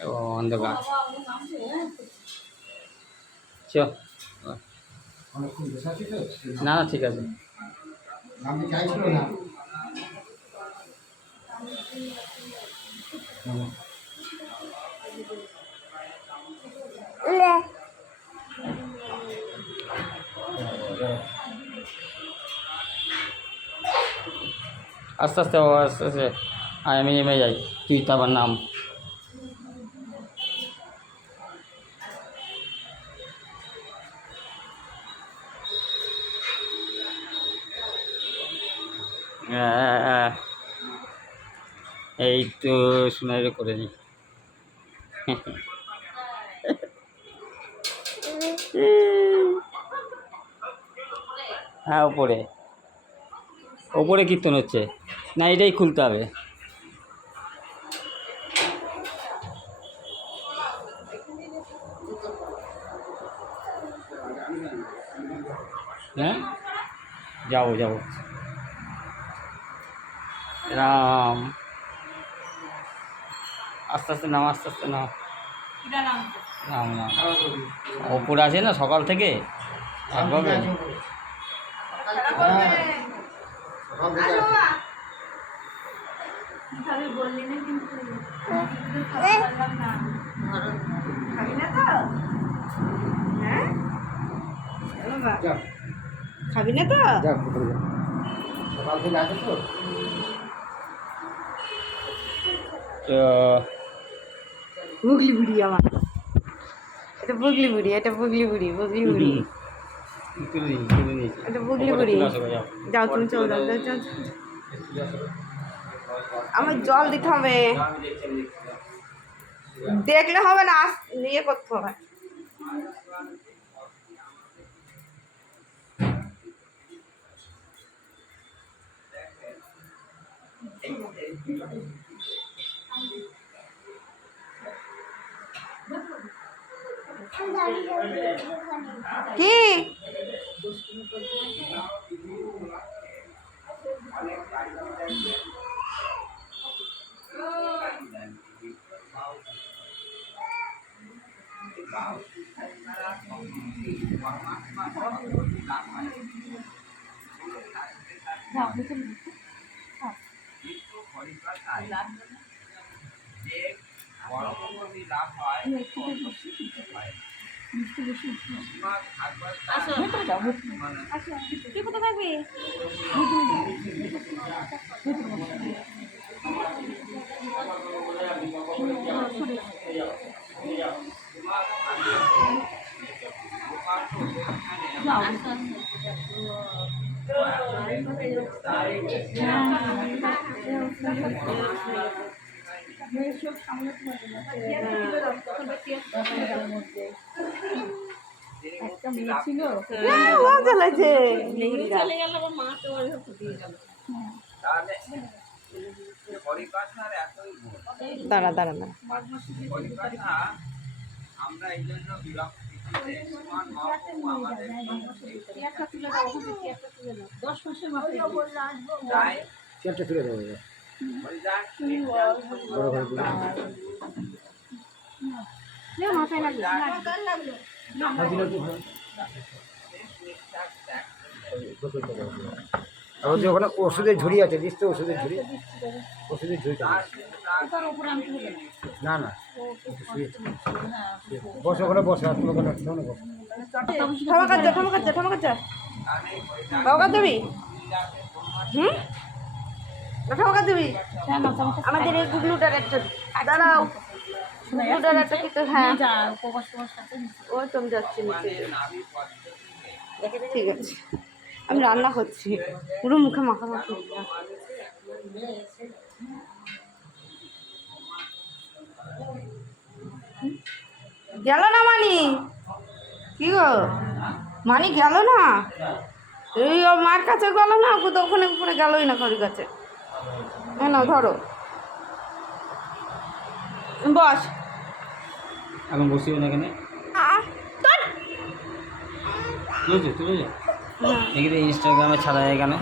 ও অন্ধকার চ না না ঠিক আছে আস্তে আস্তে আস্তে আস্তে আমি নেমে যাই তুই তো আবার নাম এই তো সোনাইরে করে নি হ্যাঁ ওপরে ওপরে কীর্তন হচ্ছে না এটাই খুলতে হবে হ্যাঁ যাবো যাবো রাম আস্তে আস্তে নাম আস্তে আস্তে নাম নাম নাম ওপরে আছে না সকাল থেকে একভাবে খাবি না তো সকাল থেকে আছে তো বুগলি বুড়ি আমার এটা বুগলি বুড়ি এটা বুগলি বুড়ি বুগলি বুড়ি এটা বুগলি বুড়ি যাও তুমি চল যাও যাও আমার জল দিতে হবে দেখলে হবে না ইয়ে করতে হবে কি তুই কোথায় থাকবি একটা মেয়ে ছিল মজা লাগছে চলে গেল মা তো দাঁড়া দাঁড়া দাঁড়া আমরা এই জন্য তুলে দেবো ওখানে ওষুধের ঝুড়ি আছে দিস তো ওষুধের ঝুড়ি না না বসো ওখানে বসো আর তোমার কথা শোনো বসো আমাদের এই গুগলুটার একটা দাঁড়াও গুগলুটার একটা কিন্তু হ্যাঁ ওই তো আমি যাচ্ছি ঠিক আছে আমি রান্না করছি পুরো মুখে মাখামাখি গেল না মানি কি গো মানি গেল না এই মার কাছে গেল না তো ওখানে উপরে গেলই না কারোর কাছে হ্যাঁ না ধরো বস এখন বসিও না এখানে তুলে যা এখানে ইনস্টাগ্রামে ছাড়া যায় কেন